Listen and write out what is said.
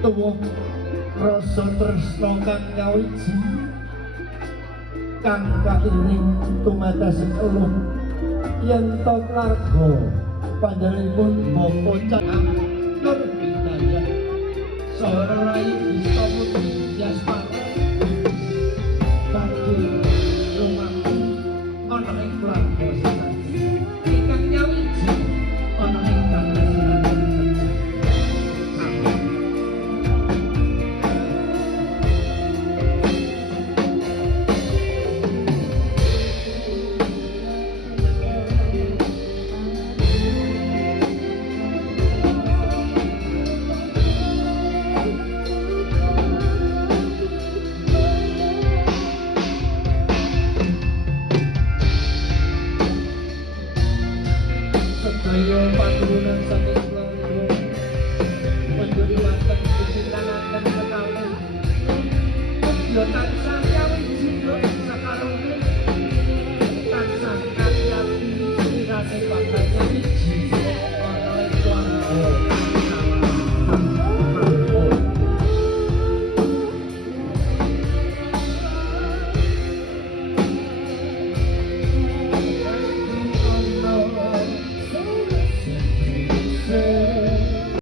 tuwuh rasa tresna kang nyawiji kang kairing tumatas eluh yen to klarga panjenenganipun bapa cakap Nur Hidayah saha Rai Istamuti Jasmara badhe lumaku ana ing klarga sejati ingkang nyawiji ana ing kandhasipun sedaya paturunan saking keluarga menjadi wonten kesinangan menawi kegiatan